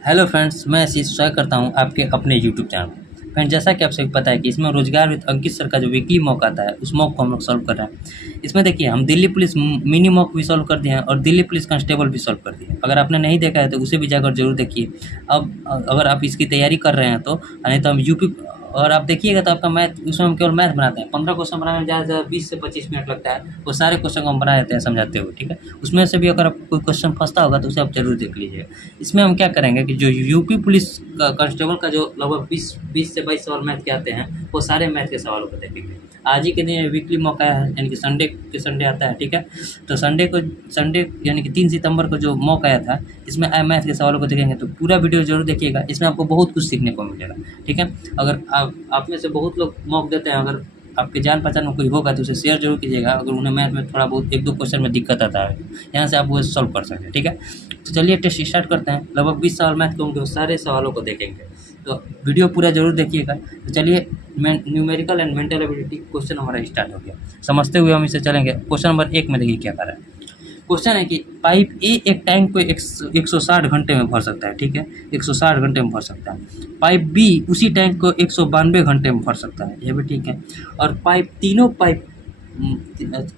Hello friends, मैं आशीष स्वागत करता हूं आपके अपने यूट्यूब चैनल। फ्रेंड्स, जैसा कि आप सभी को पता है कि इसमें रोजगार विद अंकित सर का जो वीकली मॉक आता है, उस मॉक को हम लोग सॉल्व कर रहे हैं। इसमें देखिए, हम दिल्ली पुलिस मिनी मॉक भी सॉल्व कर दिए हैं और दिल्ली पुलिस कांस्टेबल भी सॉल्व कर दिए हैं। अगर आपने नहीं देखा है तो उसे भी जाकर जरूर देखिए। अब अगर आप इसकी तैयारी कर रहे हैं तो नहीं तो हम यूपी और आप देखिएगा तो आपका मैथ, उसमें हम केवल मैथ बनाते हैं। 15 क्वेश्चन बनाने में ज़्यादा से ज़्यादा 20 से 25 मिनट लगता है। वो सारे क्वेश्चन को हम बना देते हैं समझाते हुए, ठीक है। उसमें से भी अगर आप कोई क्वेश्चन फंसता होगा तो उसे आप जरूर देख लीजिएगा। इसमें हम क्या करेंगे कि जो यूपी पुलिस का कांस्टेबल का जो लगभग 20 से 22 सवाल मैथ के आते हैं, वो सारे मैथ के सवालों को देखेंगे। आज ही के दिन वीकली मौका है, यानी कि संडे के संडे आता है, ठीक है। तो संडे यानी कि 3 सितंबर को जो मौका आया था, इसमें मैथ के सवालों को देखेंगे। तो पूरा वीडियो जरूर देखिएगा, इसमें आपको बहुत कुछ सीखने को मिलेगा, ठीक है। अगर आप में से बहुत लोग मौक देते हैं, अगर आपके जान पहचान में कोई होगा तो उसे शेयर जरूर कीजिएगा। अगर उन्हें मैथ में थोड़ा बहुत 1-2 क्वेश्चन में दिक्कत आता है, यहाँ से आप वो सॉल्व कर सकते हैं, ठीक है। तो चलिए टेस्ट स्टार्ट करते हैं। लगभग 20 सवाल मैथ के होंगे, सारे सवालों को देखेंगे, तो वीडियो पूरा जरूर देखिएगा। तो चलिए, numerical and mental ability question हमारा स्टार्ट हो गया। समझते हुए हम इसे चलेंगे। क्वेश्चन नंबर 1 में देखिए क्या कर रहा है। क्वेश्चन है कि पाइप ए एक टैंक को 160 घंटे में भर सकता है, ठीक है। 160 घंटे में भर सकता है। पाइप बी उसी टैंक को 192 घंटे में भर सकता है, ये भी ठीक है। और तीनों पाइप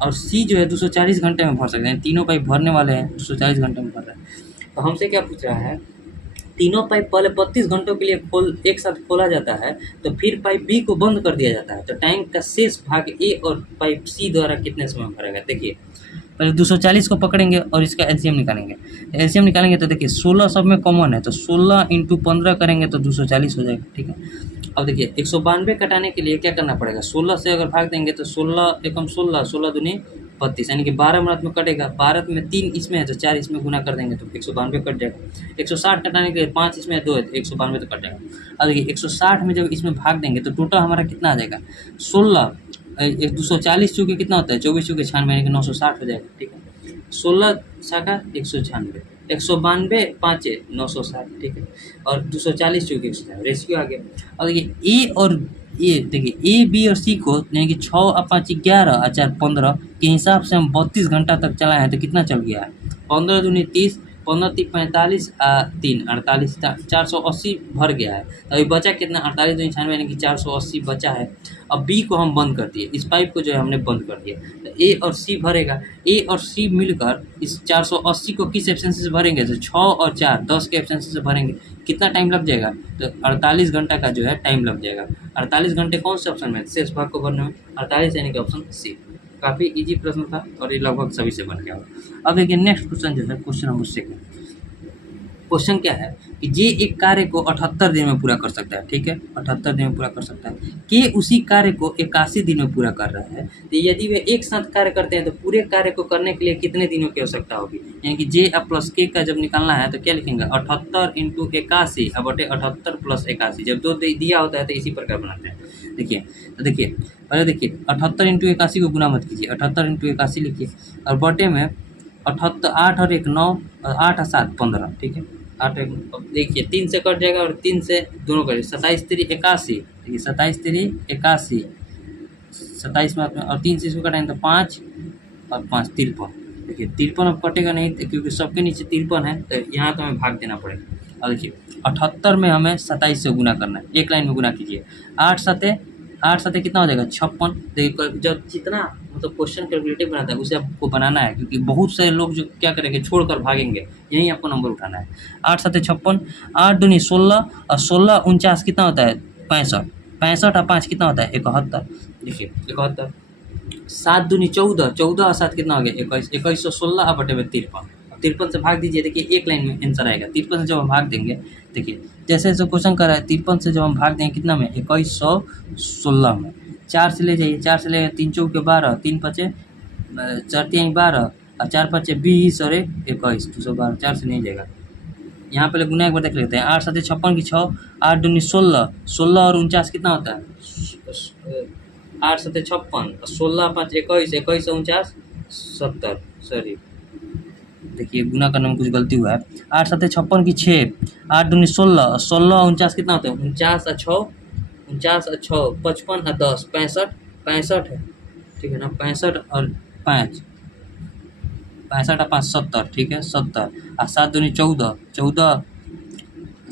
और सी जो है 240 घंटे में भर सकते हैं। तीनों पाइप भरने वाले हैं, 240 घंटे में भर रहे हैं। तो हमसे क्या पूछ रहा है, तीनों पाइप पहले 32 घंटों के लिए एक साथ खोला जाता है, तो फिर पाइप बी को बंद कर दिया जाता है, तो टैंक का शेष भाग ए और पाइप सी द्वारा कितने समय में भरेगा। देखिए, पहले 240 को पकड़ेंगे और इसका एलसीएम निकालेंगे। एलसीएम निकालेंगे तो देखिए 16 सब में कॉमन है, तो 16 × 15 करेंगे तो 240 हो जाएगा, ठीक है। अब देखिए 192 घटाने के लिए क्या करना पड़ेगा, 16 से अगर भाग देंगे तो 16 एकम 16, 16 दूनी 32, यानी कि 12 मिनट में कटेगा। 12 में 3 इसमें है तो 4 इसमें गुना कर देंगे तो 192 कट जाएगा। 160 घटाने के लिए 5 इसमें है, 2 है तो 192 तो कट जाएगा। अब देखिए 160 में जब इसमें भाग देंगे तो टोटल हमारा कितना आ जाएगा, 16 240 चूँकि कितना होता है, 24 चूँकि 96, यानी कि 960 हो जाएगा, ठीक है। 16 छक्का 196, 192 पाँचे 960, ठीक है। और 240 चूँकि 160, रेशियो आ गया। और देखिए ए बी और सी को, यानी कि 6 और 5 11 और 4 15 के हिसाब से हम 32 घंटा तक चलाए हैं, तो कितना चल गया है, 15 दूनी 30, 15 × 3 = 45, 3 48, 480 भर गया है। तो अभी बचा कितना, 48 दूनी 96, यानी कि 480 बचा है। अब बी को हम बंद कर दिए, इस पाइप को जो है हमने बंद कर दिया, तो ए और सी भरेगा। ए और सी मिलकर इस 480 को किस एफिशिएंसी से भरेंगे, तो 6 और 4 10 के एफिशिएंसी से भरेंगे। कितना टाइम लग जाएगा, तो 48 घंटा का जो है टाइम लग जाएगा। 48 घंटे कौन से ऑप्शन में, शेष भाग को भरने में, 48 यानी कि ऑप्शन सी। काफ़ी इजी प्रश्न था और ये लगभग सभी से बन गया होगा। अब देखिए नेक्स्ट क्वेश्चन जो है, क्वेश्चन नंबर 2। क्वेश्चन क्या है कि जे एक कार्य को 78 दिन में पूरा कर सकता है, ठीक है। 78 दिन में पूरा कर सकता है। के उसी कार्य को 81 दिन में पूरा कर रहा है, तो यदि वे एक साथ कार्य करते हैं तो पूरे कार्य को करने के लिए कितने दिनों की आवश्यकता होगी। यानी कि जे प्लस के का जब निकालना है तो क्या लिखेंगे, 78 × 81 बटे 78 + 81। जब 2 दिया होता है तो इसी प्रकार बनाते हैं। देखिए, तो देखिए पहले देखिए 78 × 81 को गुना मत कीजिए, 78 × 81 लिखिए और बटे में 78, 8 और 1 9 और 8 और 7 15, ठीक है। 8 देखिए 3 से कट जाएगा और 3 से दोनों करिए, 27 × 3 = 81, देखिए 27 × 3 = 81, 27 में और 3 से इसको कटाएंगे तो 5 और 5 53। देखिए 53 अब कटेगा नहीं क्योंकि सबके नीचे 53 है, तो यहाँ तो हमें भाग देना पड़ेगा। और देखिए 78 में हमें 27 से गुना करना है, एक लाइन में गुना कीजिए। 8 सते कितना हो जाएगा, 56। देखिए जब जितना मतलब क्वेश्चन कैलकुलेटिव बनाता है उसे आपको बनाना है, क्योंकि बहुत सारे लोग जो क्या करेंगे छोड़कर भागेंगे, यहीं आपको नंबर उठाना है। 8 सते 56, 8 दूनी 16 और 16 49 कितना होता है, 65, 65 और 5 कितना होता है, 71। देखिए 71, 7 दूनी 14, 14 और 7 कितना हो गया, 21, 2116 बटे में 53। 53 से भाग दीजिए, देखिए एक लाइन में आंसर आएगा। 53 से जब हम भाग देंगे, देखिए जैसे जैसे क्वेश्चन कर रहा है, 53 से जब हम भाग देंगे कितना में, 2116 में। 4 से ले जाइए, 4 से ले 3 चौके 12, 3 पचे 4 3 12 और 4 पचे 20 और 1 21, 212। 4 से नहीं जाएगा, यहाँ पहले गुना एक बार देख लेते हैं। 8 7 56 की 6, 8 दूनी 16, 16 और 49 कितना होता है, 8 7 56, 16 5 21, 21 और 49 70। सॉरी, देखिए गुना करने में कुछ गलती हुआ है। 8 7 56 की 6, 8 दूनी 16, 16 और 49 कितना होता है, 49 और 6, 49 और 6 55 और 10 65, 65 है, ठीक है ना। 65 और 5, 65 और 5 70, ठीक है 70। और 7 दूनी 14, 14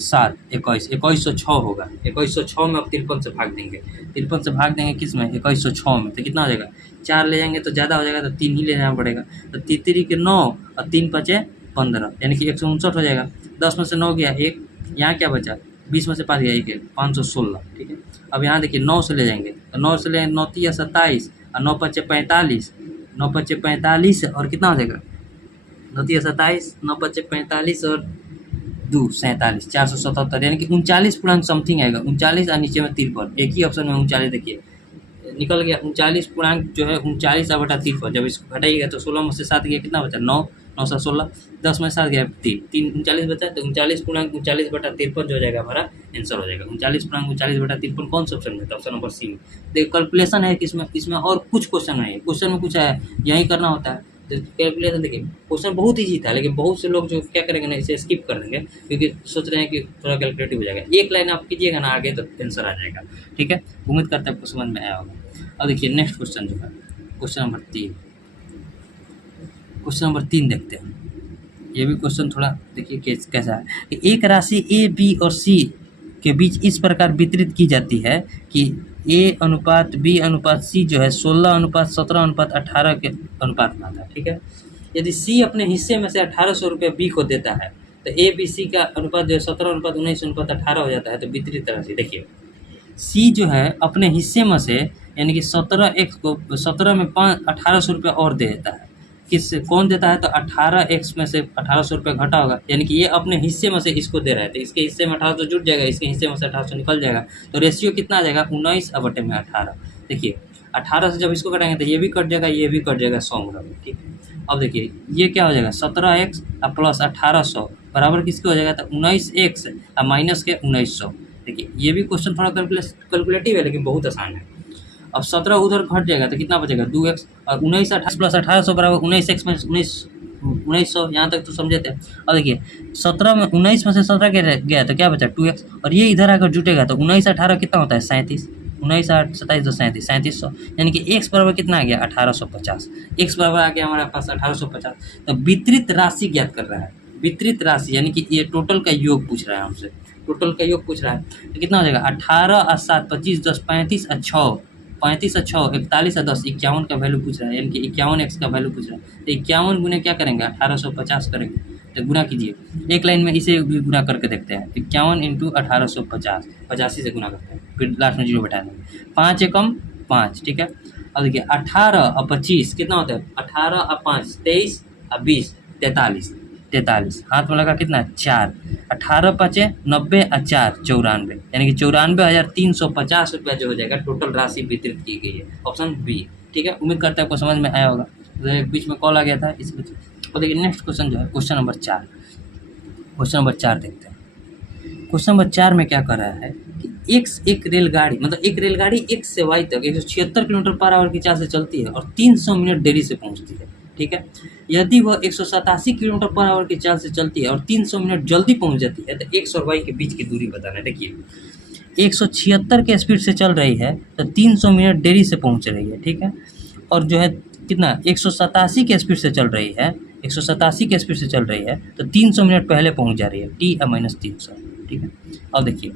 7 21 2106 होगा। 2106 में अब 53 से भाग देंगे। 53 से भाग देंगे किस में? 2106 में। तो कितना हो जाएगा? 4 ले जाएंगे तो ज़्यादा हो जाएगा, तो 3 ही ले जाना पड़ेगा। तो 3 के 9 और 3 पचे 15, यानी कि 159 हो जाएगा। 10 में से 9 गया 1, यहाँ क्या बचा? 20 में से 5 गया 1, 516। ठीक है, अब यहाँ देखिए 9 से ले जाएंगे, तो 9 से ले 9 तिया 27 और 9 पचे 45, 9 पचे 45 और कितना हो जाएगा? 9 तिया 27, 9 पचे 45 और 2 47, 477, यानी कि 39 पूर्णांक समथिंग आएगा। 39 और नीचे में 53, एक ही ऑप्शन में 39 देखिए निकल गया। 39 पूर्णांक जो है 39 बटा 53, जब इसको घटाइएगा तो 16 में से 7 गया, कितना बचा? 9, 9 से 16, 10 में 7 गया 3, 3 39 बचा। तो 39 पूर्णांक 39 बटा 53 जो हो जाएगा हमारा आंसर हो जाएगा। 39 पूर्णांक 39 बटा 53 कौन सा ऑप्शन में? तो ऑप्शन नंबर सी में। देखिए कैलकुलेशन है कि इसमें और कुछ क्वेश्चन नहीं है, क्वेश्चन में कुछ है यही करना होता है। तो कैलकुलेशन देखिए क्वेश्चन बहुत ईजी था, लेकिन बहुत से लोग जो क्या करेंगे ना, इसे स्किप कर देंगे क्योंकि सोच रहे हैं कि थोड़ा कैलकुलेटिव हो जाएगा। एक लाइन आप कीजिएगा ना आगे तो आंसर आ जाएगा। ठीक है, उम्मीद करते हैं आपको समझ में आया होगा। अब देखिए नेक्स्ट क्वेश्चन जो है क्वेश्चन नंबर 3, क्वेश्चन नंबर 3 देखते हैं। ये भी क्वेश्चन थोड़ा देखिए कैसा है कि एक राशि ए बी और सी के बीच इस प्रकार वितरित की जाती है कि ए अनुपात बी अनुपात सी जो है 16 अनुपात 17 अनुपात 18 के अनुपात में आता है। ठीक है, यदि सी अपने हिस्से में से 1800 रुपये बी को देता है तो ए बी सी का अनुपात जो है 17 अनुपात 19 अनुपात 18 हो जाता है। तो वितरित राशि देखिए सी जो है अपने हिस्से में से यानी कि 17x को 17 में 1800 रुपये और दे देता है। किस कौन देता है? तो 18x में से 1800 रुपये घटा होगा, यानी कि ये अपने हिस्से में से इसको दे रहा है। तो इसके हिस्से में 1800 जुट जाएगा, इसके हिस्से में से 1800 निकल जाएगा। तो रेशियो कितना आ जाएगा? 19/18। देखिए 18 से जब इसको कटाएंगे तो ये भी कट जाएगा, ये भी कट जाएगा 100 बराबर। ठीक है, अब देखिए ये क्या हो जाएगा? 17x प्लस 1800 बराबर किसके हो जाएगा? तो 19x और माइनस के 1900। देखिए ये भी क्वेश्चन थोड़ा कैलकुलेटिव है लेकिन बहुत आसान है। अब 17 उधर घट जाएगा तो कितना बचेगा? 2x और 19 28 प्लस 1800 बराबर 19x में 1900। यहाँ तक तो समझे थे। अब देखिए 17 में 19 में से 17 गया तो क्या बचा? 2x, और ये इधर आकर जुटेगा तो 19 18 कितना होता है? 37, 19 8 27 2 37, 3700, यानी कि x बराबर कितना आ गया? 1850। x बराबर आ गया हमारे पास 1850। तो वितरित राशि ज्ञात कर रहा है, वितरित राशि यानी कि ये टोटल का योग पूछ रहा है हमसे, टोटल का योग पूछ रहा है। तो कितना हो जाएगा? 18 और 7 25 10 35 और 6 35 और 6 41 और 10 51 का वैल्यू पूछ रहा है, यानी कि 51x का वैल्यू पूछ रहा है। तो 51 गुने क्या करेंगे? 1850 करेंगे। तो गुना कीजिए, एक लाइन में इसे भी गुना करके देखते हैं। 51 इंटू 1850, 85 से गुना करते हैं, फिर लास्ट में 0 बैठा देंगे। 5 एकम 5। ठीक है, अब देखिए 18 और 25 कितना होता है? 18 और 5 23 और 20 43, 43 हाथ में लगा कितना? 4, 18 5 90 और 4 94, यानी कि 94,350 रुपया जो हो जाएगा टोटल राशि वितरित की गई है। Option B. ठीक है, उम्मीद करते हैं आपको समझ में आया होगा। तो बीच में कॉल आ गया था इस बीच। और देखिए नेक्स्ट क्वेश्चन जो है क्वेश्चन नंबर 4, क्वेश्चन नंबर 4 देखते हैं। क्वेश्चन नंबर 4 में क्या कर रहा है कि एक रेलगाड़ी मतलब एक रेलगाड़ी x से y तक 176 किलोमीटर पर आवर की चाल से चलती है और 300 मिनट देरी से पहुंचती है। ठीक है, यदि वह 187 किलोमीटर पर आवर की चाल से चलती है और 300 मिनट जल्दी पहुंच जाती है तो x और y के बीच की दूरी बताना है। देखिए 176 के स्पीड से चल रही है तो 300 मिनट देरी से पहुंच रही है। ठीक है, और जो है कितना 187 के स्पीड से चल रही है, 187 के स्पीड से चल रही है तो 300 मिनट पहले पहुंच जा रही है, टी माइनस 300। ठीक है, अब देखिए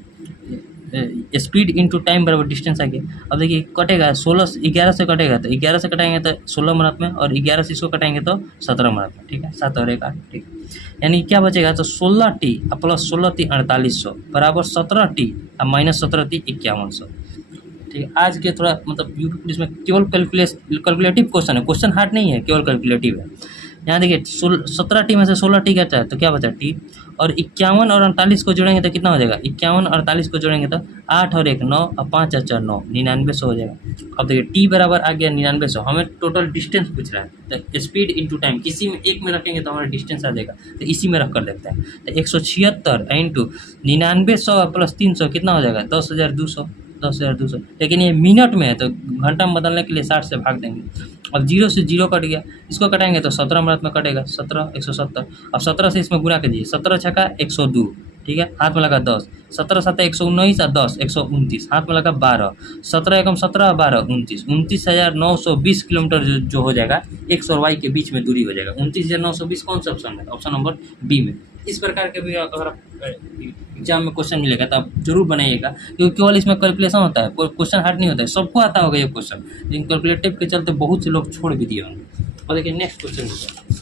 स्पीड इंटू टाइम बराबर डिस्टेंस आ गया। अब देखिए कटेगा 11 से कटेगा तो 11 से कटाएंगे तो 16 मिनट में, और 11 से इसको कटाएंगे तो 17 मिनट में। ठीक है, 7 और 1 8। ठीक है, यानी क्या बचेगा? तो 16t प्लस 16t 4800 बराबर 17t और माइनस 17t 5100। ठीक है, आज के थोड़ा मतलब यूट्यूब इसमें केवल कैलकुलेटिव क्वेश्चन है, क्वेश्चन हार्ड नहीं है, केवल कैलकुलेटिव है। यहाँ देखिए 17t में से 16t घटा है तो क्या बचा? t, और 51 और 48 को जोड़ेंगे तो कितना हो जाएगा? 51 और 48 को जोड़ेंगे तो 8 और 1 9 और 5 और 4 9, 9900 हो जाएगा। अब देखिए t बराबर आ गया 9900, हमें टोटल डिस्टेंस पूछ रहा है। तो स्पीड इंटू टाइम किसी में एक में रखेंगे तो हमारा डिस्टेंस आ जाएगा, तो इसी में रख कर देखते हैं। तो 176 इंटू 9900 प्लस 300 कितना हो जाएगा? 10,200, 10,200। लेकिन ये मिनट में है तो घंटा में बदलने के लिए 60 से भाग देंगे। अब 0 से 0 कट गया, इसको कटाएंगे तो 17 मिनट में कटेगा, 17 170। अब 17 से इसमें गुना कीजिए, 17 छक्का 102। ठीक है, हाथ में लगा 10, 17 7 119 और 10 129, हाथ में लगा 12, 17 एकम 17 और 12 29, 29,920 किलोमीटर जो हो जाएगा एक्स और वाई के बीच में दूरी हो जाएगा। 29,920 कौन सा ऑप्शन है? ऑप्शन नंबर बी में। इस प्रकार के भी अगर आप एग्जाम में क्वेश्चन मिलेगा तो आप जरूर बनाइएगा, क्योंकि केवल इसमें कैलकुलेशन होता है, कोई क्वेश्चन हार्ड नहीं होता है, सबको आता होगा ये क्वेश्चन, लेकिन कैलकुलेटिव के चलते बहुत से लोग छोड़ भी दिए होंगे। और देखिए नेक्स्ट क्वेश्चन देखिए,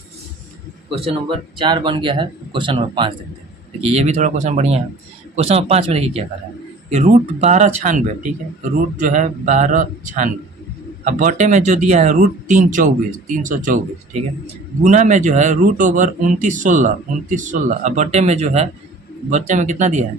क्वेश्चन नंबर 4 बन गया है, क्वेश्चन नंबर 5 देखते हैं। देखिए ये भी थोड़ा क्वेश्चन बढ़िया है। क्वेश्चन नंबर 5 में देखिए क्या कर रहा है कि रूट 1296, ठीक है, रूट जो है 1296, अब बटे में जो दिया है रूट 324, ठीक है, गुना में जो है रूट ओवर 2916, अब बटे में जो है, बच्चे में कितना दिया है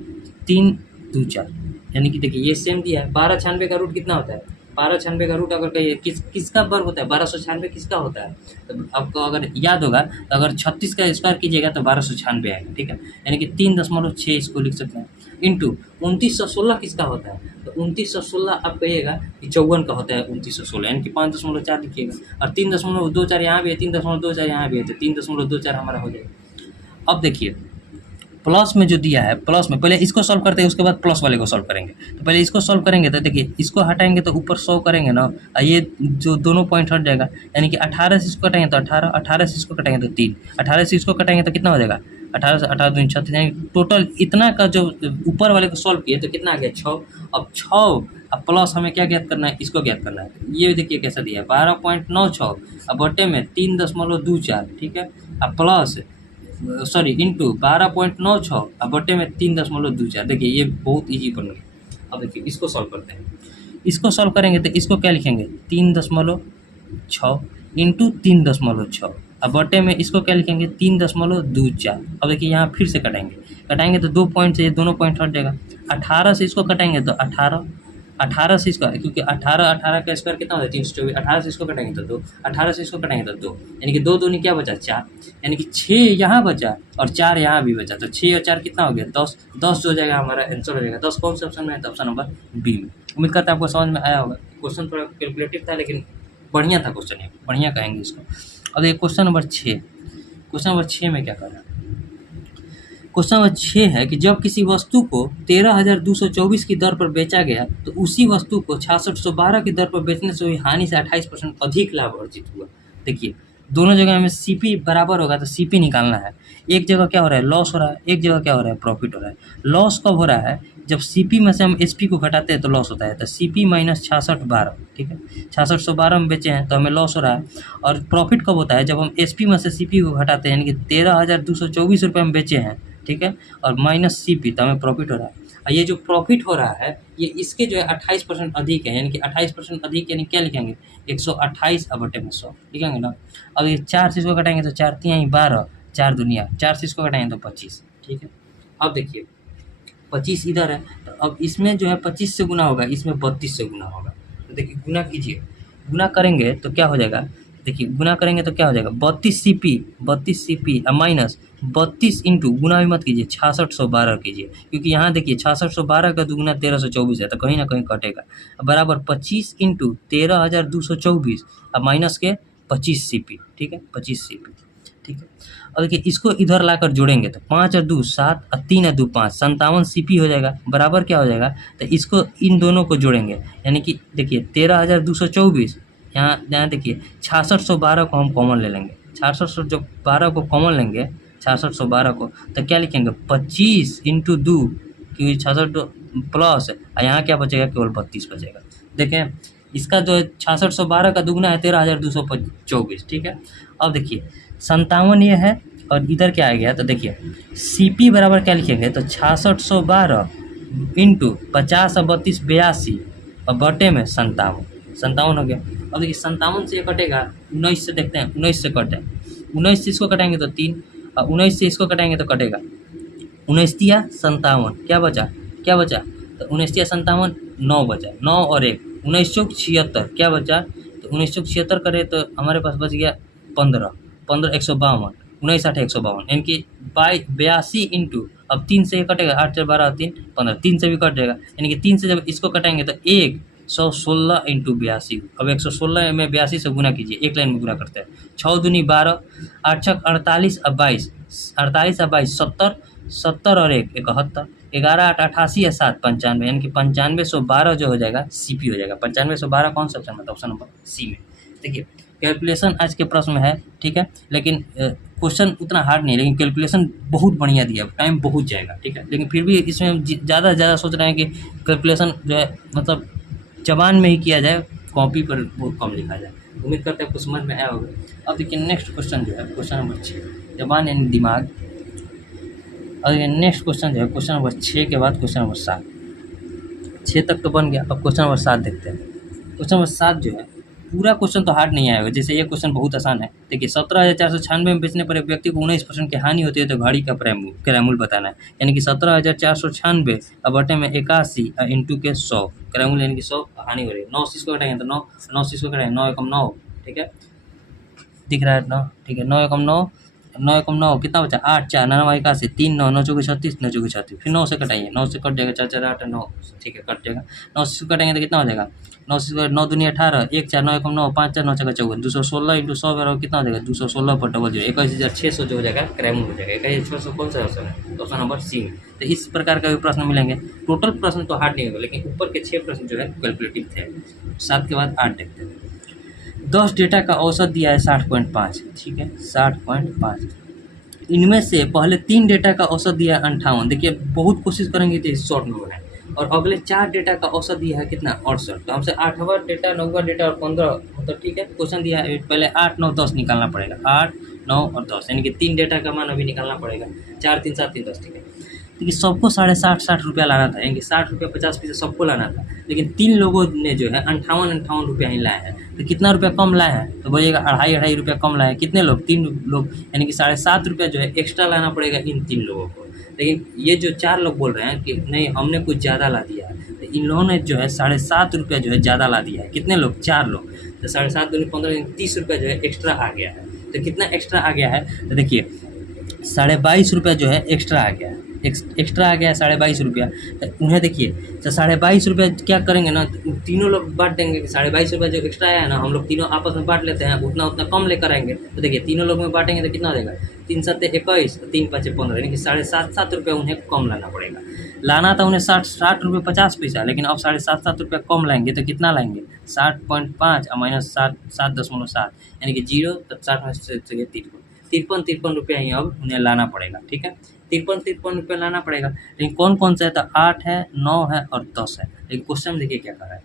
3 2 4, यानी कि देखिए ये सेम दिया है। 1296 का रूट कितना होता है, 1296 का रूट अगर कहिए किसका वर्ग होता है, 1296 किसका होता है, तो आपको अगर याद होगा तो अगर 36 का स्क्वायर कीजिएगा तो 1296 आएगा, ठीक है, यानी कि 3.6 इसको लिख सकते हैं, इंटू 2916 किसका होता है, तो 2916 आप कहिएगा कि 54 का होता है 2916, यानी कि 5.4 लिखिएगा, और 3.24 यहाँ भी है, 3.24 यहाँ भी है, तो 3.24 हमारा हो जाएगा। अब देखिए प्लस में जो दिया है, प्लस में पहले इसको सॉल्व करते हैं, उसके बाद प्लस वाले को सॉल्व करेंगे। तो पहले इसको सॉल्व करेंगे तो देखिए इसको हटाएंगे तो ऊपर 100 करेंगे ना, ये जो दोनों पॉइंट हट जाएगा, यानी कि 18 से इसको कटेंगे तो 18, 18 से इसको कटेंगे तो 3, 18 से इसको कटेंगे तो कितना हो जाएगा, 18 से 18 दूनी 36, यानी टोटल इतना का जो ऊपर वाले को सॉल्व किए तो कितना आ गया 6। अब 6 अब प्लस हमें क्या ज्ञात करना है, इसको ज्ञात करना है। ये देखिए कैसा दिया है 12.96, अब बटे में 3.24, ठीक है, अब प्लस सॉरी इंटू 12.96, अब बटे में 3.24। देखिए ये बहुत इजी बन गया। अब देखिए इसको सॉल्व करते हैं, इसको सॉल्व करेंगे तो इसको क्या लिखेंगे 3.6 इंटू 3.6, अब बटे में इसको क्या लिखेंगे 3.24। अब देखिए यहाँ फिर से कटाएंगे तो 2 पॉइंट से ये दोनों पॉइंट हट जाएगा, 18 से इसको कटाएंगे तो 18, 18 से इसको, क्योंकि 18 का स्क्वायर कितना होता है 324, 18 से इसको कटेंगे तो 2, 18 से इसको कटेंगे तो 2, यानी कि 2 दूनी क्या बचा 4, यानी कि 6 यहाँ बचा और 4 यहाँ भी बचा, तो 6 और 4 कितना हो गया 10, 10 जो हो जाएगा हमारा आंसर हो जाएगा 10। कौन से ऑप्शन में है, तो ऑप्शन नंबर बी में। उम्मीद करता है आपको समझ में आया होगा। क्वेश्चन थोड़ा कैलकुलेटिव था लेकिन बढ़िया था क्वेश्चन, ये बढ़िया कहेंगे इसको। अब ये क्वेश्चन नंबर 6, क्वेश्चन नंबर 6 में क्या कर रहा है, क्वेश्चन नंबर 6 है कि जब किसी वस्तु को 13,224 की दर पर बेचा गया तो उसी वस्तु को 6612 की दर पर बेचने से हुई हानि से 28% अधिक लाभ अर्जित हुआ। देखिए दोनों जगह हमें सीपी बराबर होगा तो सीपी निकालना है। एक जगह क्या हो रहा है लॉस हो रहा है, एक जगह क्या हो रहा है प्रॉफिट हो रहा है। लॉस कब हो रहा है, जब सीपी में से हम एसपी को घटाते हैं तो लॉस होता है, तो सीपी माइनस 6612, ठीक है, 6612 में बेचे हैं तो हमें लॉस हो रहा है। और प्रॉफिट कब होता है, जब हम एसपी में से सीपी को घटाते हैं, यानी कि 13,224 रुपये में बेचे हैं, ठीक है, और माइनस सीपी तो हमें प्रॉफिट हो रहा है। और ये जो प्रॉफिट हो रहा है ये इसके जो है 28% अधिक है, यानी कि 28% अधिक, यानी क्या लिखेंगे 128 अब बटे में 100 लिखेंगे ना। अब ये 4 से इसको घटाएंगे तो 4 3 12, 4 दुनिया 4 से इसको घटाएंगे तो 25, ठीक है। अब देखिए 25 इधर है तो अब इसमें जो है 25 से गुना होगा, इसमें 32 से गुना होगा। तो देखिए गुना कीजिए, गुना करेंगे तो क्या हो जाएगा, देखिए गुना करेंगे तो क्या हो जाएगा 32 सीपी माइनस 32 इंटू गुना भी मत कीजिए 6612 कीजिए, क्योंकि यहाँ देखिए 6612 का दुगुना 1324 है तो कहीं ना कहीं कटेगा, बराबर 25 इंटू 13,224 अब माइनस के 25 सीपी, ठीक है 25 सीपी, ठीक है। और देखिए इसको इधर लाकर जोड़ेंगे तो 5 और 2 7 और 3 और 2 5 57 सीपी हो जाएगा, बराबर क्या हो जाएगा, तो इसको इन दोनों को जोड़ेंगे, यानी कि देखिए 13,224 यहाँ देखिए 6612 को हम कॉमन ले लेंगे, 6612 को कॉमन लेंगे 6612 को तो क्या लिखेंगे 25 इंटू 2, क्योंकि 66 प्लस और यहाँ क्या बचेगा केवल 32 बचेगा। देखें इसका जो है 6612 का दुगना है 13,224, ठीक है। अब देखिए 57 ये है और इधर क्या आ गया, तो देखिए सीपी बराबर क्या लिखेंगे, तो 6612 इंटू 50 और 32 82 और बटे में 57 हो गया। अब देखिए 57 से ये कटेगा 19 से, देखते हैं 19 से कटे, 19 से इसको कटाएंगे तो 3 और 19 से इसको कटाएंगे तो कटेगा 19 या 57, क्या बचा तो 19 या 57 9 बचा, 9 और 1 19 चौक 76, क्या बचा, तो 19 चौक 76 करे तो हमारे पास बच गया 15 152, 19 8 152, यानी कि 82 इंटू अब 3 से ये कटेगा 8 4 12 3 15, 3 से भी कट जाएगा, यानी कि 3 से जब इसको कटाएंगे तो 116 इंटू 82, अब 116 में 82 से गुना कीजिए, एक लाइन में गुना करते हैं, 6 दूनी 12 8 6 48 और 22 48 और 22 70 70 और 1 71 11 8 88 या 7 95, यानी कि 9512 जो हो जाएगा सीपी हो जाएगा। 9512 कौन सा ऑप्शन, मतलब ऑप्शन नंबर सी में। देखिए कैलकुलेशन आज के प्रश्न में है, ठीक है, लेकिन क्वेश्चन उतना हार्ड नहीं है, लेकिन कैलकुलेशन बहुत बढ़िया दिया है, टाइम बहुत जाएगा, ठीक है, लेकिन फिर भी इसमें ज़्यादा से ज़्यादा सोच रहे हैं कि कैलकुलेशन जो है मतलब जबान में ही किया जाए, कॉपी पर बहुत कम लिखा जाए। उम्मीद करते हैं आपको समझ में आया होगा। अब देखिए नेक्स्ट क्वेश्चन जो है क्वेश्चन नंबर 6, जबान यानी दिमाग। और ये नेक्स्ट क्वेश्चन जो है क्वेश्चन नंबर 6 के बाद क्वेश्चन नंबर 7, 6 तक तो बन गया। अब क्वेश्चन नंबर 7 देखते हैं। क्वेश्चन नंबर 7 जो है पूरा क्वेश्चन तो हार्ड नहीं आएगा, जैसे ये क्वेश्चन बहुत आसान है। देखिए 17,496 में बेचने पर एक व्यक्ति को 19% की हानि होती है तो घड़ी का क्रयमूल्य बताना है। यानी कि 17,496 अब बटे में 81 इंटू के 100 क्रयमूल्य यानी कि 100 हानि हो रही है। 9 से इसको घटाएंगे तो 9 से इसको घटाएंगे 9 एकम 9, ठीक है, दिख रहा है 9, ठीक है, 9 एकम 9, 9 एकम 9 कितना बचा 8, 4 9 81 3 9 9 चौके 36 9 चौके 36, फिर 9 से कटाइए, 9 से कट जाएगा 4 4 8 9, ठीक है कट जाएगा। 9 से कटेंगे तो कितना हो जाएगा 9 से 9 दूनी 18 1 4 9 एकम 9 5 4 9 छक्का 54 216 इंटू 100 बराबर कितना हो जाएगा 216 पर डबल 21,600 जो हो जाएगा क्रयमूल्य हो जाएगा। 21,600 कौन सा ऑप्शन है, ऑप्शन नंबर सी में। तो इस प्रकार का भी प्रश्न मिलेंगे। टोटल प्रश्न तो हार्ड नहीं होगा, लेकिन ऊपर के 6 प्रश्न जो है कैलकुलेटिव थे। 7 के बाद 8 देखते हैं। 10 डेटा का औसत दिया है 60.5, ठीक है 60.5। इनमें से पहले 3 डेटा का औसत दिया है 58। देखिए बहुत कोशिश करेंगे तो शॉर्ट में बनाए। और अगले 4 डेटा का औसत दिया है कितना 68। तो हमसे 8वां डेटा 9वां डेटा और 15 मतलब ठीक है क्वेश्चन दिया है, पहले 8 9 10 निकालना पड़ेगा। 8 9 और 10 यानी कि 3 डेटा का मान अभी निकालना पड़ेगा। 4 3 7 3 10, ठीक है। देखिए सबको 60 रुपया लाना था, यानी कि 60 रुपया 50 पैसे सबको लाना था, लेकिन 3 लोगों ने जो है 58 रुपया ही लाए हैं। तो कितना रुपया कम लाए हैं तो बोलिएगा 2.5 रुपया कम लाए हैं। कितने लोग 3 लोग, यानी कि 7.5 रुपया जो है एक्स्ट्रा लाना पड़ेगा इन 3 लोगों को। लेकिन ये जो 4 लोग बोल रहे हैं कि नहीं हमने कुछ ज़्यादा ला दिया है, तो इन लोगों ने जो है 7.5 रुपया जो है ज़्यादा ला दिया है। कितने लोग 4 लोग, तो 7.5 दूनी 15 30 रुपया जो है एक्स्ट्रा आ गया है। तो कितना एक्स्ट्रा आ गया है तो देखिए 22.5 रुपया जो है एक्स्ट्रा आ गया है, एक्स्ट्रा आ गया है 22.5 रुपया। तो उन्हें देखिए तो 22.5 रुपया क्या करेंगे ना, तीनों लोग बांट देंगे कि 22.5 रुपया जो एक्स्ट्रा आया है ना हम लोग तीनों आपस में बांट लेते हैं, उतना उतना कम लेकर आएंगे। तो देखिए तीनों लोग में बांटेंगे तो कितना हो जाएगा 3 7 21 3 5 15, यानी कि 7.5 रुपया उन्हें कम लाना पड़ेगा। लाना था उन्हें 60 रुपये 50 पैसा, लेकिन अब 7.5 रुपया कम लाएंगे तो कितना लाएंगे 60.5 और माइनस 7.7 यानी कि 0, तो 60 में से 53 रुपया ही अब उन्हें लाना पड़ेगा, ठीक है 53 रुपया लाना पड़ेगा। लेकिन कौन कौन सा है तो 8 है 9 है और 10 है। लेकिन क्वेश्चन में देखिए क्या कर रहा है,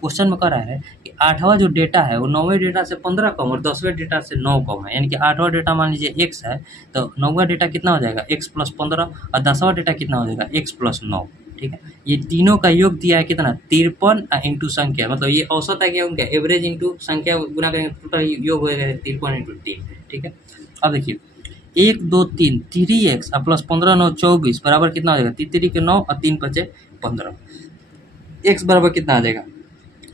क्वेश्चन में कह रहा है कि 8वां जो डेटा है वो 9वें डेटा से 15 कम और 10वें डेटा से 9 कम है। यानी कि 8वां डेटा मान लीजिए x है तो 9वां डेटा कितना हो जाएगा x + 15 और 10वां डेटा कितना हो जाएगा x + 9, ठीक है। ये तीनों का योग दिया है कितना 53 इंटू संख्या, मतलब ये औसत आ गया उनका, एवरेज इंटू संख्या गुना करेंगे टोटल योग हो जाएगा 53 इंटू 3, ठीक है। अब देखिए 1 2 3 3x और प्लस 15 9 24 बराबर कितना हो जाएगा 3 के 9 और 3 5 15। x बराबर कितना आ जाएगा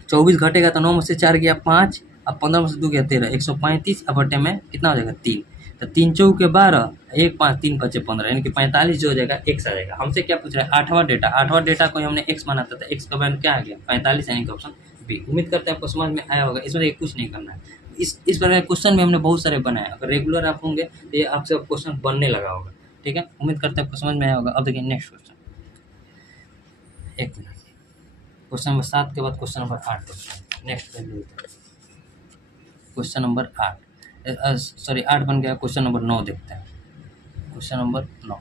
24 घटेगा तो 9 में से 4 गया 5 और 15 में से 2 गया 13, 135 और बटे में कितना हो जाएगा 3। तो 3 चौक के 12 1 5 3 5 15 यानी कि 45 जो हो जाएगा x आ जाएगा। हमसे क्या पूछ रहा है 8वां डेटा को हमने x माना था, तो x का वैल्यू क्या आ गया 45 यानी कि ऑप्शन बी। उम्मीद करते हैं आपको समझ में आया होगा। इसमें कुछ नहीं करना है। इस प्रकार क्वेश्चन में हमने बहुत सारे बनाए, अगर रेगुलर आप होंगे तो ये आपसे क्वेश्चन बनने लगा होगा, ठीक है। उम्मीद करते हैं आपको समझ में आया होगा। अब देखिए नेक्स्ट क्वेश्चन, एक मिनट, क्वेश्चन नंबर 7 के बाद question number 8 next question number 8 sorry 8 बन गया, क्वेश्चन नंबर 9 देखते हैं। क्वेश्चन नंबर 9,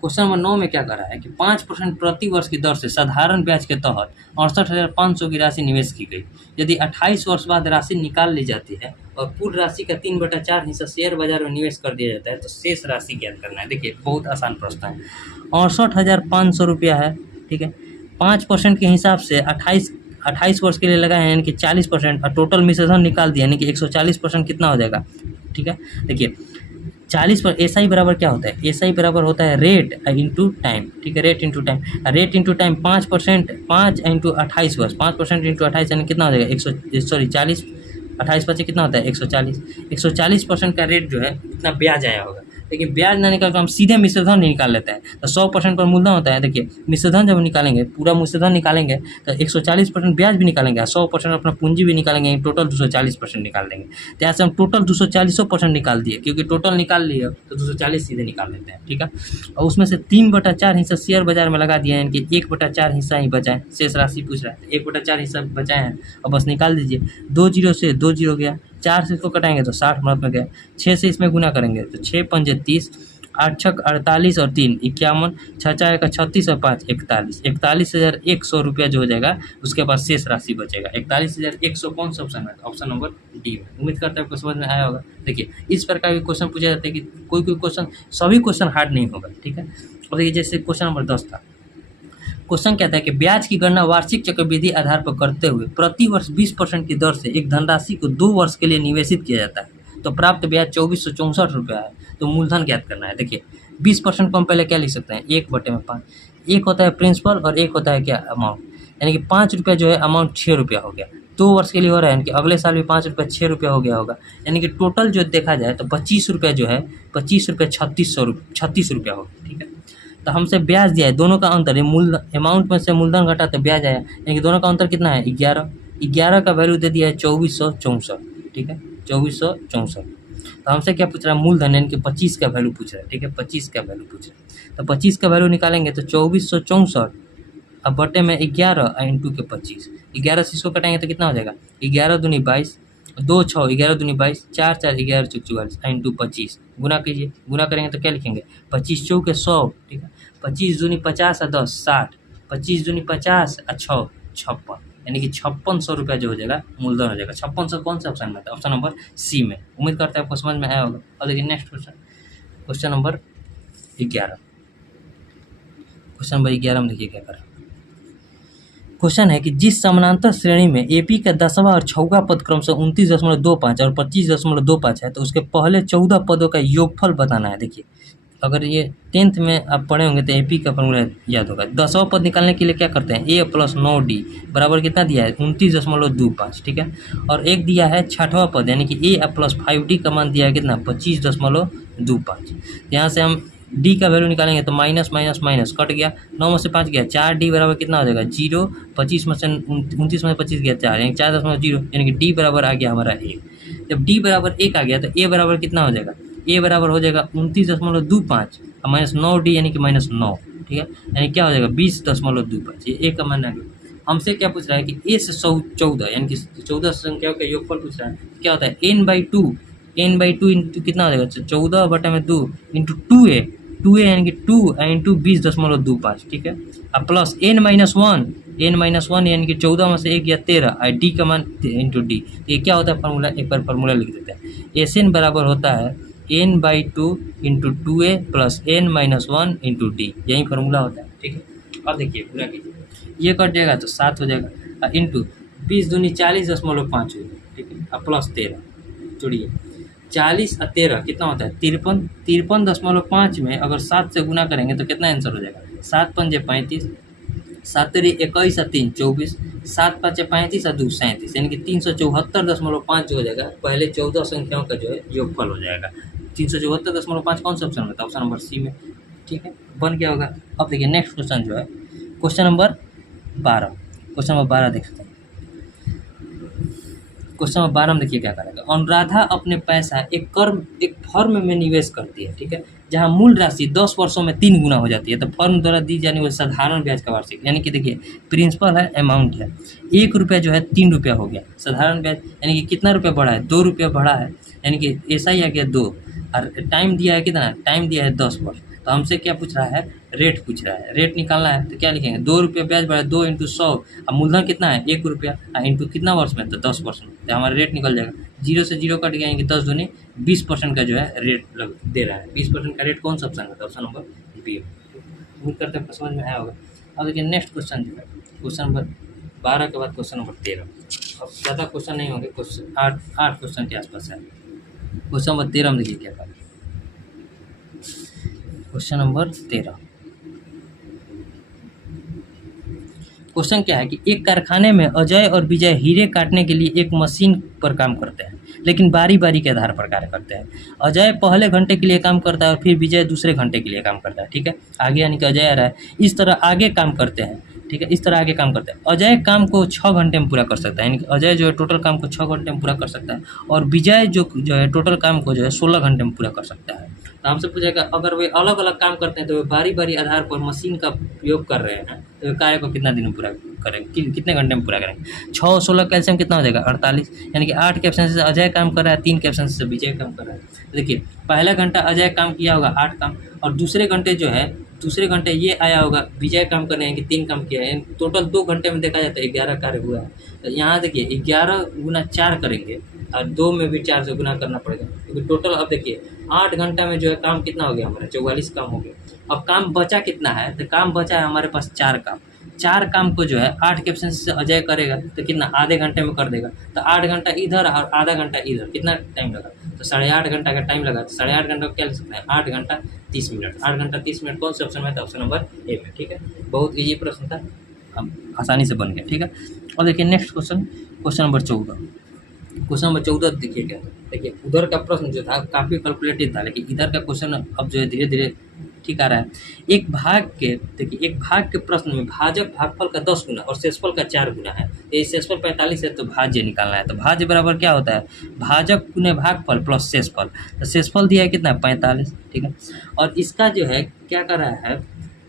क्वेश्चन नंबर 9 में क्या कर रहा है कि 5% प्रति वर्ष की दर से साधारण ब्याज के तहत 68,500 की राशि निवेश की गई। यदि 28 वर्ष बाद राशि निकाल ली जाती है और पूर्ण राशि का 3/4 हिस्सा शेयर बाजार में निवेश कर दिया जाता है तो शेष राशि ज्ञात करना है। देखिए बहुत आसान प्रश्न है। 68,500 रुपया है, ठीक है। 5% के हिसाब से 28 वर्ष के लिए लगाए हैं, यानी कि 40% और टोटल मिश्रण निकाल दिया, यानी कि 140% कितना हो जाएगा, ठीक है। देखिए 40 पर एसआई बराबर क्या होता है, एसआई बराबर होता है रेट इंटू टाइम, ठीक है। Rate into time, rate into time 5% 5 into 28 वर्ष, 5% इंटू 28 यानी कितना हो जाएगा 40, 28 बचे कितना होता है 140। 140% का रेट जो है कितना ब्याज आया होगा, लेकिन ब्याज ना निकाल कर हम सीधे मिश्र धन निकाल लेते हैं। तो 100% पर मूलधन होता है। देखिए मिश्र धन जब निकालेंगे, पूरा मिश्र धन निकालेंगे तो 140% ब्याज भी निकालेंगे और 100% अपना पूंजी भी निकालेंगे, टोटल 240% निकाल देंगे। तो यहाँ से हम टोटल 240% निकाल दिए, क्योंकि टोटल निकाल लिए तो 240 सीधे निकाल लेते हैं। ठीक है, और उसमें से 3/4 हिस्सा शेयर बाजार में लगा दिया है, यानी कि 1/4 हिस्सा ही बचा है। शेष राशि पूछ रहा है, 1/4 हिस्सा बचाए हैं और बस निकाल दीजिए। 2 जीरो से 2 जीरो गया, 4 से इसको कटाएंगे तो 60 मदद में गया, 6 से इसमें गुना करेंगे तो 6 पंजे 30, 8 छक 48 और 3 51, 6 चार का 36 और 5 41, 41,100 रुपया जो हो जाएगा उसके बाद शेष राशि बचेगा 41,100। कौन सा ऑप्शन है? ऑप्शन नंबर डी में। उम्मीद करता है आपको समझ में आया होगा। देखिए इस प्रकार के क्वेश्चन पूछा जाता है कि कोई क्वेश्चन, सभी क्वेश्चन हार्ड नहीं होगा। ठीक है, और देखिए जैसे क्वेश्चन नंबर 10 था। क्वेश्चन कहता है कि ब्याज की गणना वार्षिक चक्रवृद्धि आधार पर करते हुए प्रति वर्ष 20% की दर से एक धनराशि को 2 वर्ष के लिए निवेशित किया जाता है, तो प्राप्त ब्याज 2464 रुपया है। तो मूलधन ज्ञात करना है। देखिए 20% को हम पहले क्या लिख सकते हैं, 1/5। एक होता है प्रिंसिपल और एक होता है क्या, अमाउंट, यानी कि 5 रुपया जो है अमाउंट 6 रुपया हो गया। 2 वर्ष के लिए हो रहा है, यानी कि अगले साल भी 5 रुपया 6 रुपया हो गया होगा, यानी कि टोटल जो देखा जाए तो 25 रुपया जो है, 25 रुपया 36 रुपया होगा। ठीक है, तो हमसे ब्याज दिया है, दोनों का अंतर है, मूल अमाउंट में से मूलधन घटा तो ब्याज आया, यानी कि दोनों का अंतर कितना है, 11 का वैल्यू दे दिया है 2464। ठीक है, 2464। तो हमसे क्या पूछ रहा है, मूलधन, यानी कि 25 का वैल्यू पूछ रहा है। ठीक है, 25 का वैल्यू पूछ रहा है, तो 25 का वैल्यू निकालेंगे तो 2464 अब बटे में 11 इंटू के 25, 11 से इसको कटाएंगे तो कितना हो जाएगा, 11 दूनी 22, 2 6 11 दूनी 22, 4 4 11 चौक 44 इंटू 25, गुना कीजिए। गुना करेंगे तो क्या लिखेंगे, 25 चौके 100। ठीक है, 25 दूनी 50 और 10 60, 25 दूनी 50 और 6 56, यानी कि 5600 रुपया जो हो जाएगा मूलधन हो जाएगा। 5600 कौन सा ऑप्शन में आता है, ऑप्शन नंबर सी में। उम्मीद करते हैं आपको समझ में आया होगा। और देखिए next question, question number 11। Question number 11 में देखिए क्या करें। क्वेश्चन है कि जिस समानांतर श्रेणी में एपी का 10वां और 6वां पद क्रम से 29.25 और 25.25 है, तो उसके पहले 14 पदों का योगफल बताना है। देखिए अगर ये 10th में आप पढ़े होंगे तो एपी का फॉर्मूला याद होगा। 10वां पद निकालने के लिए क्या करते हैं, a + 9d बराबर कितना दिया है, 29.25। ठीक है, और एक दिया है 6वां पद, यानी कि a + 5d का मान दिया है कितना, 25.25। यहाँ से हम डी का वैल्यू निकालेंगे तो माइनस माइनस माइनस कट गया, 9 में से 5 गया, 4d बराबर कितना हो जाएगा 0, 25 में से 29 में 25 गया 4, यानी 4.0, यानी कि डी बराबर आ गया हमारा 1। जब डी बराबर 1 आ गया तो ए बराबर कितना हो जाएगा, ए बराबर हो जाएगा 29.25 और माइनस 9d यानी कि -9। ठीक है, यानी क्या हो जाएगा 20.25, ये ए का मान आ गया। हमसे क्या पूछ रहा है कि ए से 14, यानी कि 14 संख्याओं का योगफल पूछ रहा है। क्या होता है n/2 इंटू कितना हो जाएगा 14/2 इंटू 2a यानी कि 2 इंटू 20.25। ठीक है, अब प्लस n-1 यानी कि 14 में से 1 या 13 और डी का मान इंटू डी। तो ये क्या होता है फार्मूला, एक बार फार्मूला लिख देते हैं। एस बराबर होता है n/2 into 2a plus n-1 into D, यही फार्मूला होता है। ठीक है, अब देखिए पूरा कीजिए, ये कट जाएगा तो 7 हो जाएगा और इंटू 20 दूनी 40.5 हो। ठीक है, अब प्लस 13 जोड़िए, 40 और 13 कितना होता है 53, 53.5 में अगर 7 से गुना करेंगे तो कितना आंसर हो जाएगा, 7 पंजे 35, 7 तेरी 21 और 3 24, 7 पाँचे 35 और 2 37, यानी कि 374.5 जो हो जाएगा पहले 14 संख्याओं का जो है योगफल हो जाएगा। 374.5 कौन सा ऑप्शन होता है, ऑप्शन नंबर सी में। ठीक है, बन गया होगा। अब देखिए नेक्स्ट क्वेश्चन जो है क्वेश्चन नंबर 12। क्वेश्चन नंबर 12 देख सकते हैं। क्वेश्चन नंबर 12 में देखिए क्या करेगा। अनुराधा अपने पैसा एक फर्म में निवेश करती है। ठीक है, जहां मूल राशि 10 वर्षों में 3 गुना हो जाती है। तो फर्म द्वारा दी जाने वाली साधारण ब्याज का वार्षिक, यानी कि देखिए प्रिंसिपल है, अमाउंट है, 1 रुपया जो है 3 रुपया हो गया। साधारण ब्याज यानी कि कितना रुपया बढ़ा है, 2 रुपया बढ़ा है, यानी कि ऐसा ही आ गया 2, और टाइम दिया है कितना, टाइम दिया है 10 वर्ष। तो हमसे क्या पूछ रहा है, रेट पूछ रहा है। रेट निकालना है तो क्या लिखेंगे, 2 रुपया ब्याज बढ़ा, 2 इंटू 100, अब मूलधन कितना है 1 रुपया, इंटू कितना वर्ष में, तो 10 वर्ष में, तो हमारा रेट निकल जाएगा। 0 से 0 कट गया, यानी कि 10 दूनी 20% का जो है रेट दे रहा है। 20% का रेट कौन सा ऑप्शन है, ऑप्शन नंबर बी। उम्मीद करते हैं समझ में आया होगा। अब देखिए नेक्स्ट क्वेश्चन जो है क्वेश्चन नंबर 12 के बाद क्वेश्चन नंबर 13। अब ज़्यादा क्वेश्चन नहीं होंगे, क्वेश्चन 8 क्वेश्चन के आसपास है। क्वेश्चन नंबर 13 में देखिए क्या करें। क्वेश्चन नंबर 13, क्वेश्चन क्या है कि एक कारखाने में अजय और विजय हीरे काटने के लिए एक मशीन पर काम करते हैं। लेकिन बारी-बारी के आधार पर कार्य करते हैं। अजय पहले घंटे के लिए काम करता है और फिर विजय दूसरे घंटे के लिए काम करता है, ठीक है? आगे यानी कि अजय आ रहा है, इस तरह आगे काम करते हैं, ठीक है? इस तरह आगे काम करते हैं। अजय काम को 6 घंटे में पूरा कर सकता है, यानी कि अजय जो है टोटल काम को 6 घंटे में पूरा कर सकता है और विजय जो है टोटल काम को जो है 16 घंटे में पूरा कर सकता है। तो हमसे पूछेगा अगर वे अलग-अलग काम करते हैं तो वे बारी-बारी आधार पर मशीन का उपयोग कर रहे हैं, तो वे कार्य को कितना दिन में पूरा करेंगे, कितने घंटे में पूरा करेंगे? 6 और 16 का एलसीएम कितना हो जाएगा? 48, यानी कि 8 के एब्सेंस से अजय काम कर रहा है, 3 के एब्सेंस से विजय काम कर रहा है। तो देखिए पहला घंटा अजय काम किया होगा 8 काम और दूसरे घंटे ये आया होगा विजय काम करने, यानी कि 3 काम किया है, टोटल 2 घंटे में देखा जाए तो 11 कार्य हुआ है। तो यहाँ देखिए 11 गुना 4 करेंगे और 2 में भी 4 से गुना करना पड़ेगा, क्योंकि टोटल अब देखिए 8 घंटा में जो है काम कितना हो गया हमारा? 44 काम हो गया। अब काम बचा कितना है? तो काम बचा है हमारे पास 4 काम। 4 काम को जो है 8 के एब्सेंस से अजय करेगा तो कितना? आधे घंटे में कर देगा। तो 8 घंटा इधर और आधा घंटा इधर, कितना टाइम लगा? तो 8.5 घंटा का टाइम लगा। तो 8.5 घंटा को क्या लिख सकते हैं? 8 घंटा 30 मिनट। 8 घंटा 30 मिनट कौन से ऑप्शन में था? ऑप्शन नंबर ए में, ठीक है? बहुत ईजी प्रश्न था, अब आसानी से बन गया, ठीक है? और देखिए next question, question number 14। Question number 14 देखिए क्या था? देखिए उधर का प्रश्न जो था काफ़ी कैलकुलेटेड था, लेकिन इधर का क्वेश्चन अब जो है धीरे-धीरे ठीक आ रहा है। एक भाग के प्रश्न में भाजक भागफल का 10 गुना और शेषफल का 4 गुना है। ये शेषफल 45 है तो भाज्य निकालना है। तो भाज्य बराबर क्या होता है? भाजक गुने भागफल प्लस शेषफल। तो शेषफल दिया है कितना? 45, ठीक है? और इसका जो है क्या कर रहा है,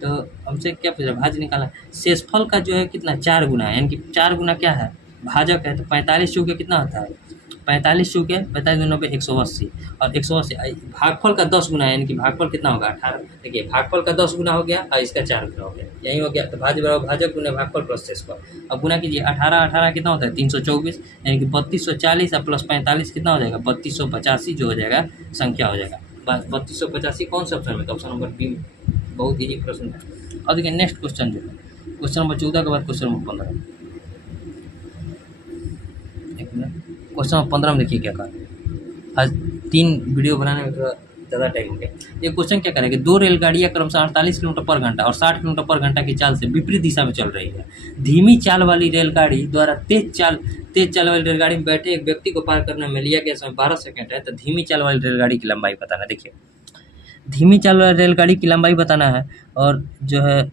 तो हमसे क्या पूछ रहा है? भाज्य निकालना है। शेषफल का जो है कितना? 4 गुना है, यानी कि 4 गुना क्या है? भाजक है। तो 45 चौके कितना होता है? 45 चौके 45 दूनी 90, 180 और 180 भागफल का 10 गुना है, यानी कि भागफल कितना होगा? 18। देखिए भागफल का 10 गुना हो गया और इसका 4 गुना हो गया, यही हो गया। तो भाज्य बराबर भाजक गुने भागफल प्लस शेषफल। अब गुना कीजिए 18 कितना होता है? 324, यानी कि 3240 और प्लस 45 कितना हो जाएगा? 3285 जो हो जाएगा संख्या हो जाएगा। बस 3285 कौन सा ऑप्शन में? तो ऑप्शन नंबर बी। बहुत ईजी प्रश्न है। और देखिए नेक्स्ट क्वेश्चन जो है क्वेश्चन नंबर 14 के बाद क्वेश्चन नंबर 15। क्वेश्चन नंबर 15 में देखिए क्या कहा। आज 3 वीडियो बनाने में थोड़ा ज़्यादा टाइम हो गया। ये क्वेश्चन क्या करें कि 2 रेलगाड़ियाँ क्रमशः 48 किलोमीटर पर घंटा और 60 किलोमीटर पर घंटा की चाल से विपरीत दिशा में चल रही है। धीमी चाल वाली रेलगाड़ी द्वारा तेज चाल वाली रेलगाड़ी में बैठे एक व्यक्ति को पार करने में लिया गया समय 12 सेकंड है। तो धीमी चाल वाली रेलगाड़ी की लंबाई बताना। देखिए धीमी चाल वाली रेलगाड़ी की लंबाई बताना है और जो है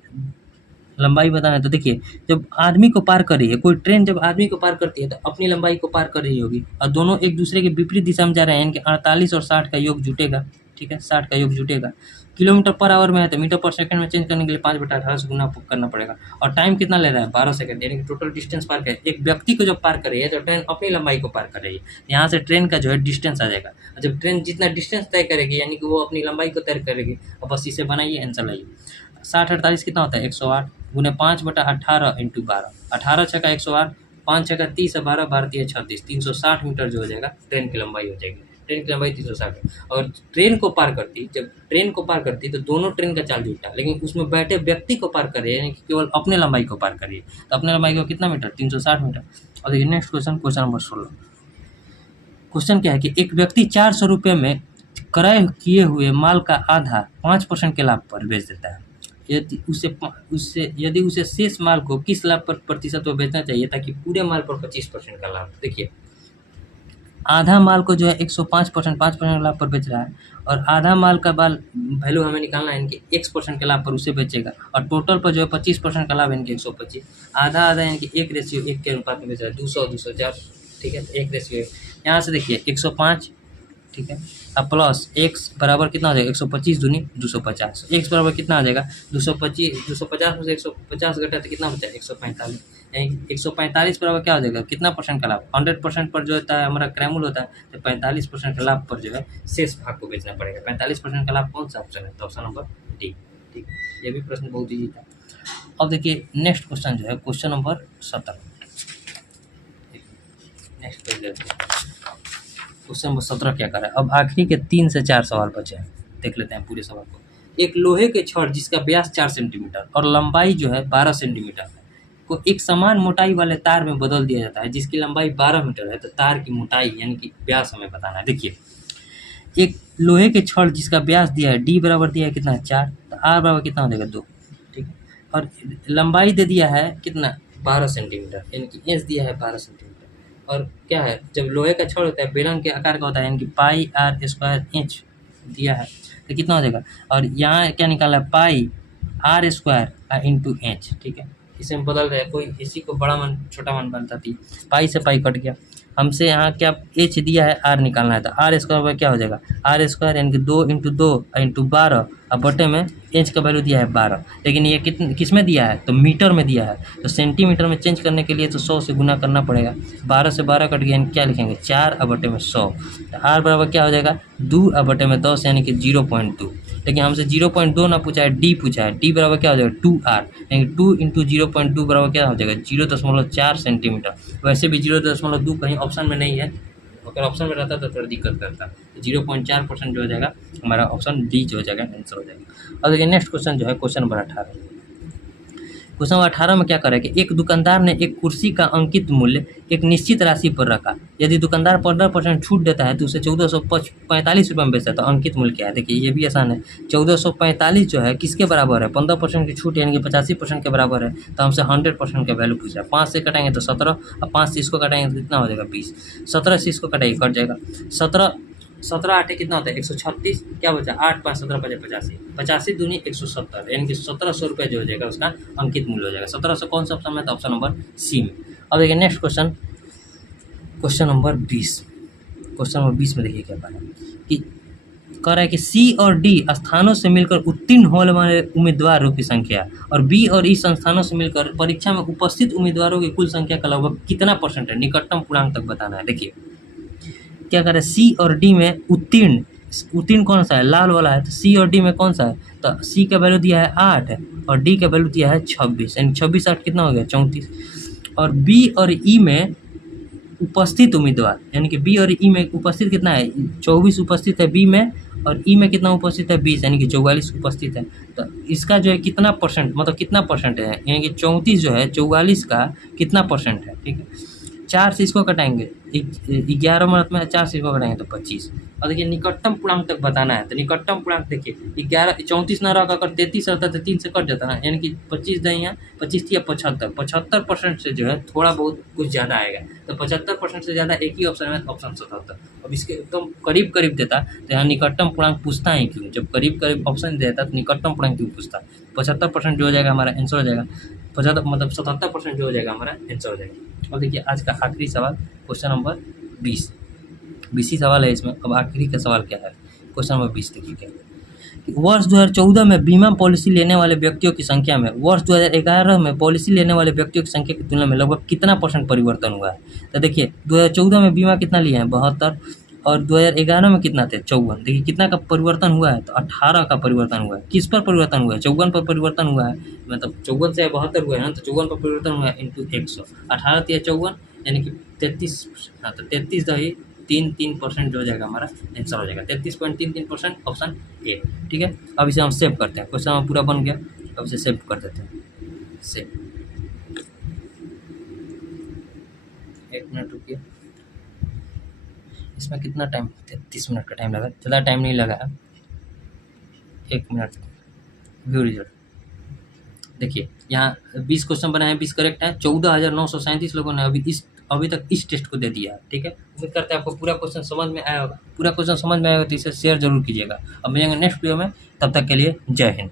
लंबाई बताना है। तो देखिए जब आदमी को पार कर रही है, कोई ट्रेन जब आदमी को पार करती है तो अपनी लंबाई को पार कर रही होगी और दोनों एक दूसरे के विपरीत दिशा में जा रहे हैं, यानी कि 48 और 60 का योग जुटेगा, ठीक है? 60 का योग जुटेगा। किलोमीटर पर आवर में है तो मीटर पर सेकंड में चेंज करने के लिए 5/18 से गुना करना पड़ेगा और टाइम कितना ले रहा है? 12 सेकंड, यानी कि टोटल डिस्टेंस पार कर एक व्यक्ति को जब पार कर रही है तो ट्रेन अपनी लंबाई को पार कर रही है। यहाँ से ट्रेन का जो है डिस्टेंस आ जाएगा और जब ट्रेन जितना डिस्टेंस तय करेगी यानी कि वो अपनी लंबाई को तय करेगी। और बस इसे बनाइए, आंसर लाइए। 60 48 कितना होता है? 108 गुने 5/18 इंटू 12। 18 छक्का 108, 5 छक्का 30 और 12 12 तिया 36, 360 मीटर जो हो जाएगा ट्रेन की लंबाई हो जाएगी। ट्रेन की लंबाई 360 है। और जब ट्रेन को पार करती तो दोनों ट्रेन का चाल जुटता, लेकिन उसमें बैठे व्यक्ति को पार कर रही है, यानी कि केवल अपने लंबाई को पार कर रही है। तो अपने लंबाई को कितना मीटर? 360 मीटर। और देखिए next question, question number 16। Question क्या है कि एक व्यक्ति 400 रुपये में क्रय किए हुए माल का आधा 5% के लाभ पर बेच देता है। यदि उसे शेष माल को किस लाभ पर प्रतिशत पर बेचना चाहिए ताकि पूरे माल पर 25% का लाभ? देखिए आधा माल को जो है 105% 5% लाभ पर बेच रहा है और आधा माल का वैल्यू हमें निकालना है, इनके x% के लाभ पर उसे बेचेगा और टोटल पर जो है 25% का लाभ, इनके 125। आधा यानी कि 1:1 के अनुपात में बेच रहा है। 200 204, ठीक है? 1:1। यहाँ से देखिए 105, ठीक है? अब प्लस x बराबर कितना हो जाएगा? 125 दूनी 250। x बराबर कितना आ जाएगा? 225 250 में से 150 घटा तो कितना बचा? 145। यानी 145 बराबर क्या हो जाएगा? कितना परसेंट का लाभ? 100% पर जो होता है हमारा क्रैमुल होता है, तो 45% का लाभ पर जो है शेष भाग को बेचना पड़ेगा। 45% का लाभ कौन सा ऑप्शन है? तो ऑप्शन नंबर डी, ठीक। ये भी प्रश्न बहुत ईजी था। अब देखिए नेक्स्ट क्वेश्चन जो है question number 17। Next question number 17 क्या कर रहा है? अब आखिरी के 3 से 4 सवाल बचे हैं, देख लेते हैं पूरे सवाल को। एक लोहे के छड़ जिसका व्यास 4 सेंटीमीटर और लंबाई जो है 12 सेंटीमीटर है को एक समान मोटाई वाले तार में बदल दिया जाता है जिसकी लंबाई 12 मीटर है। तो तार की मोटाई यानी कि व्यास हमें बताना है। देखिए एक लोहे के छड़ जिसका व्यास दिया है डी बराबर दिया है कितना? 4। तो आर बराबर कितना हो जाएगा? 2, ठीक है? और लंबाई दे दिया है कितना? 12 सेंटीमीटर, यानी कि एस दिया है 12 सेंटीमीटर। और क्या है, जब लोहे का छड़ होता है बेलन के आकार का होता है, यानी कि पाई आर स्क्वायर इंच दिया है, तो कितना हो जाएगा। और यहाँ क्या निकाला है, पाई आर स्क्वायर इंटू एच, ठीक है। इसे हम बदल रहे हैं, कोई इसी को बड़ा मान छोटा मान बनता थी, पाई से पाई कट गया। हमसे यहाँ क्या एच दिया है, आर निकालना है, तो आर स्क्वायर क्या हो जाएगा, आर स्क्वायर यानी कि 2 इंटू 12 और बटे में एच का वैल्यू दिया है 12, लेकिन ये किस में दिया है, तो मीटर में दिया है, तो सेंटीमीटर में चेंज करने के लिए तो 100 से गुना करना पड़ेगा। 12 से 12 कट गया, यानी क्या लिखेंगे 4 और बटे में 100, तो आर बराबर क्या हो जाएगा 2 और बटे में 10 यानी कि 0.2। लेकिन हमसे 0.2 ना पूछा है, डी पूछा है, डी बराबर क्या हो जाएगा 2r, यानी 2 इंटू 0.2 बराबर क्या हो जाएगा 0.4 सेंटीमीटर। वैसे भी 0.2 कहीं ऑप्शन में नहीं है, अगर ऑप्शन में रहता तो थोड़ा दिक्कत करता। तो 0.4% जो हो जाएगा हमारा ऑप्शन डी जो हो जाएगा आंसर हो जाएगा। अब देखिए नेक्स्ट क्वेश्चन जो है क्वेश्चन नंबर 18। क्वेश्चन नंबर 18 में क्या करें कि एक दुकानदार ने एक कुर्सी का अंकित मूल्य एक निश्चित राशि पर रखा। यदि दुकानदार 15% छूट देता है तो उसे 1445 रुपये में बेचता है। तो अंकित मूल्य क्या है, देखिए ये भी आसान है। 1445 जो है किसके बराबर है, 15% की छूट यानी कि 85% के बराबर है। तो हमसे 100% का वैल्यू पूछा है। 5 से कटाएंगे तो 17 और 5 से इसको कटाएंगे तो कितना हो जाएगा 20। 17 से इसको कटाइए कट जाएगा 17 आठे कितना होता है 136, क्या बचा 8 5 17 5 85, 85 दूनी 170, यानी कि 1700 रुपये जो हो जाएगा उसका अंकित मूल्य हो जाएगा। 1700 कौन सा ऑप्शन में, तो ऑप्शन नंबर सी में। अब देखिए next question, question number 20। Question number 20 में देखिए क्या कह रहा है कि कह रहा है कि सी और डी स्थानों से मिलकर उत्तीर्ण होने वाले उम्मीदवारों की संख्या और बी और ई संस्थानों से मिलकर परीक्षा में उपस्थित उम्मीदवारों की कुल संख्या का लगभग कितना परसेंट है, निकटतम पूर्णांक तक बताना है। देखिए क्या कर रहे हैं, सी और डी में उत्तीर्ण कौन सा है, लाल वाला है, तो सी और डी में कौन सा है, तो सी का वैल्यू दिया है 8 और डी का वैल्यू दिया है 26, यानी 26 8 कितना हो गया 34। और बी और ई में उपस्थित उम्मीदवार, यानी कि बी और ई में उपस्थित कितना है 24 उपस्थित है बी में, और ई में कितना उपस्थित है 20, यानी कि 44 उपस्थित है। तो इसका जो है कितना परसेंट, मतलब कितना परसेंट है, यानी कि 34 जो है 44 का कितना परसेंट है, ठीक है। 4 से इसको कटाएंगे 11 मत में 4 से इसको कटाएंगे तो 25। और देखिए निकटतम पूर्णांक तक बताना है, तो निकटतम पूर्णांक देखिए 11 34 ना रहा, अगर 33 रहता तो 3 से कट जाता ना, यानी कि 25 दही है 25 या 75% से जो है थोड़ा बहुत कुछ ज़्यादा आएगा। तो 75% से ज़्यादा एक ही ऑप्शन है, ऑप्शन 77। अब इसके एकदम करीब करीब देता तो यहाँ निकटतम पूर्णांक पूछता है क्यों, जब करीब करीब ऑप्शन देता तो निकटतम पूर्णांक क्यों पूछता। 75% जो हो जाएगा हमारा आंसर हो जाएगा 75, मतलब 77% जो हो जाएगा हमारा आंसर हो जाएगा। और देखिए आज का आखिरी सवाल क्वेश्चन नंबर 20 ही सवाल है इसमें। अब आखिरी का सवाल क्या है, क्वेश्चन नंबर 20 देखिए क्या है। वर्ष 2014 में बीमा पॉलिसी लेने वाले व्यक्तियों की संख्या में वर्ष 2011 में पॉलिसी लेने वाले व्यक्तियों की संख्या की तुलना में लगभग कितना % परिवर्तन हुआ है। तो देखिए 2014 में बीमा कितना लिए हैं 72 और 2011 में कितना थे 54। देखिए कितना का परिवर्तन हुआ है, तो 18 का परिवर्तन हुआ है। किस पर परिवर्तन हुआ है, 54 पर परिवर्तन हुआ है, मतलब 54 से 72 हुआ है ना, तो 54 पर परिवर्तन हुआ है इंटू 100, 18 या 54 यानी कि 33। हाँ तो 33.33% जो हो जाएगा हमारा आंसर हो जाएगा 33.33% ऑप्शन ए, ठीक है। अब इसे हम सेव करते हैं, क्वेश्चन पूरा बन गया। अब इसे सेव कर देते हैं, सेव। 1 मिनट रुकिए, इसमें कितना टाइम 33 मिनट का टाइम लगा, ज़्यादा टाइम नहीं लगा है, 1 मिनट। व्यू रिजल्ट देखिए यहाँ 20 क्वेश्चन बनाए हैं, 20 करेक्ट है। 14,937 लोगों ने अभी तक इस टेस्ट को दे दिया है, ठीक है। उम्मीद करते हैं आपको पूरा क्वेश्चन समझ में आया होगा। पूरा क्वेश्चन समझ में आएगा तो इसे शेयर जरूर कीजिएगा। अब मिलेंगे नेक्स्ट वीडियो में, तब तक के लिए जय हिंद।